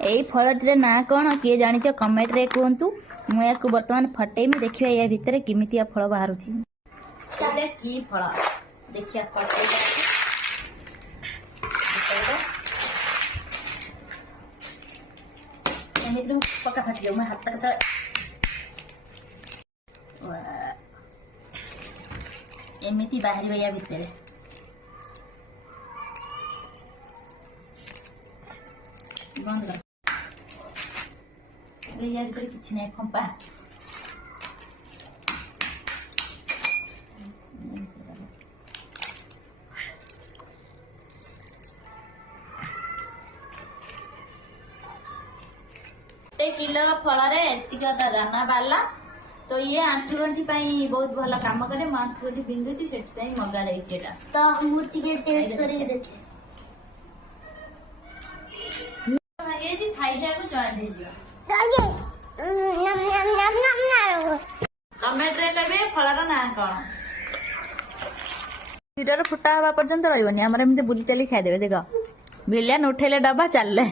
यही फलटीर ना कौन किए जानिच कमेंट रे कहतु मुझे बर्तमान फटेमी देखिए या भितर किमितिया फल बाहर की फल देखिए पक्का फाटी जाऊ हाथ के एमती बाहर या भितर बंद कर या भितर किसी नहीं खंपा किलो फल दाना बाला तो ये आंठू गंठी बहुत भल काम करे आंठू गंठी बिंदुची से मगा जाइए तो मुझे टेस्ट करके देखे खाइजा को जॉइन दीजिए कमेंट रे कहबे फलर ना कौन फुटा हवा पर्यंत रही आमर एमती बुली चली खाईदे देख विलियन उठेले डब्बा चलले।